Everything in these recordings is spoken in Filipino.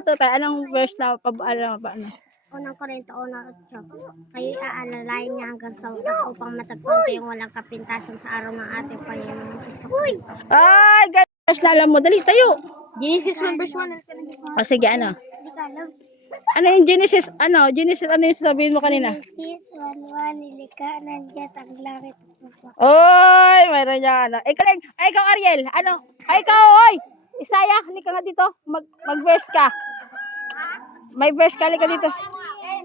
ikaw to tayo. Anong verse na ano ba ano? Unang Korinto 1:8. Kayo'y aalalayan niya hanggang sa wakas upang matagpuan kayong walang kapintasan sa araw ng ating Panginoong Jesucristo. Ay, verse na alam mo. Dali tayo. Genesis 1:1. O sige, ano? Hindi ka alam. Ano yung Genesis? Ano? Genesis, ano yung sasabihin mo kanina? Genesis 1:1. Nilikha ng Diyos ang langit at lupa. Oy, mayroon niya ano. Ikaw Ariel, ano? Ay, ikaw, oy. Isaya, halika nga dito. Mag-verse ka. May verse ka, halika dito.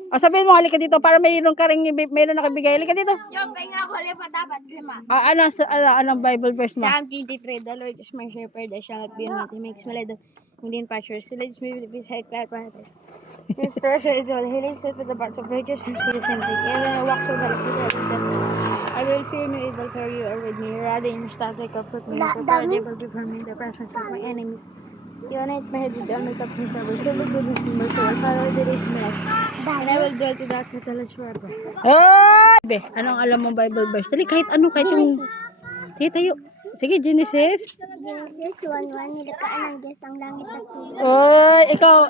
O, sabihin mo, halika dito para mayroon ka rin, mayroon nakibigay. Halika dito. Yung pahinga ko lipat dapat 5. Anong Bible verse mo? Psalm 23. The Lord is my shepherd, I shall not be in want. He makes me lie down in green pastures. He leads me beside quiet waters. His treasure is well. He leads me to the paths of righteousness for his sake. Even when I walk through the valley of death, I will fear no evil, for you are with me. Your rod and your staff, they comfort me. You prepare a table before me in the presence of my enemies. You anoint my head with oil, my cup runs over. Surely goodness and mercy will follow the days of my life, and I will dwell to the house of the Lord forever. Oh! Anong alam mo Bible verse? Dali, kahit ano, kahit yung... Sige tayo. Sige, Genesis. Genesis 1:1. Nilikhaan ng Diyos ang langit at lupa. Oy,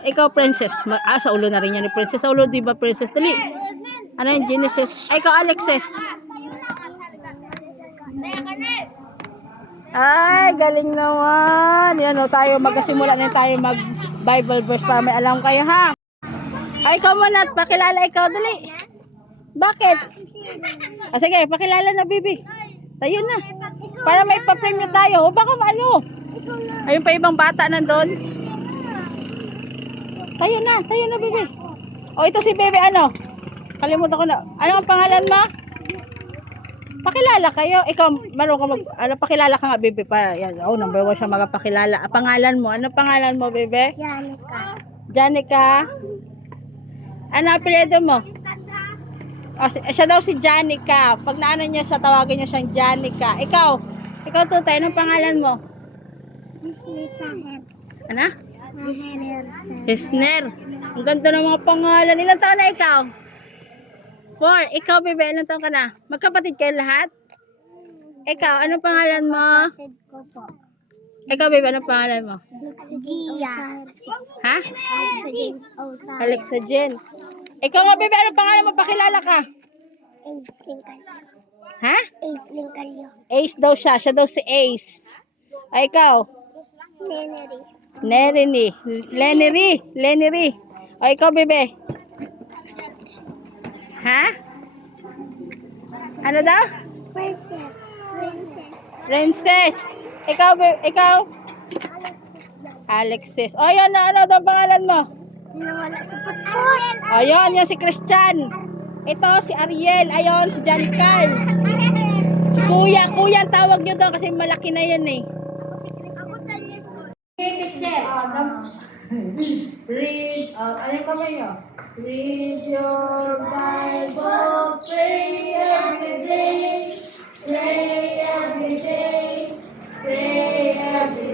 ikaw princess. Sa ulo na rin yan ni princess. Sa ulo, di ba princess? Dali. Ano yung Genesis? Ay, ikaw Alexis. Ay, galing naman. Yan o, tayo magkasimula na tayo mag-Bible verse para may alam kayo, ha? Ay, ikaw muna, pakilala ikaw, dali. Bakit? Sige, pakilala na, bibi. Tayo na. Para may pa-premyo tayo. O baka ano? Ayun pa ibang bata nandun. Tayo na, bibi. O, ito si bibi, ano? Kalimutan ko na. Ano ang pangalan mo? Pakilala kayo. Ikaw, marunong ka pakilala ka nga, bebe, pa. Yan. Oh, number 1 siya magpakilala. Pangalan mo. Ano pangalan mo, bebe? Janica. Janica. Ano apelyido mo? Oh, siya daw si Janica. Pag naano niya siya, tawagin niya siyang Janica. Ikaw Tutay, anong pangalan mo? Ano? Hisner. Ang ganda ng mga pangalan. Ilan taon na ikaw? 4. Ikaw, bebe, ilang taon ka na? Magkapatid kayo lahat? Ikaw, anong pangalan mo? Ikaw, bebe, anong pangalan mo? Gia. Ha? Alexa Jen. Ikaw nga, bebe, anong pangalan mo? Pakilala ka. Ace Linkalyo. Ha? Ace Linkalyo. Ace daw siya. Siya daw si Ace. Ay, ikaw? Lenery. Ay, ikaw, bebe? Ha? Ano daw? Princess. Ikaw? Alexis. O, yan na. Ano daw pangalan mo? Nawala sa putput. Ayun, yan si Christian. Ito si Ariel. Ayun, si John Carl. Kuya ang tawag nyo doon kasi malaki na yun eh. Read, ano yung kamay nyo? Read your Bible, pray every day, pray every day, pray every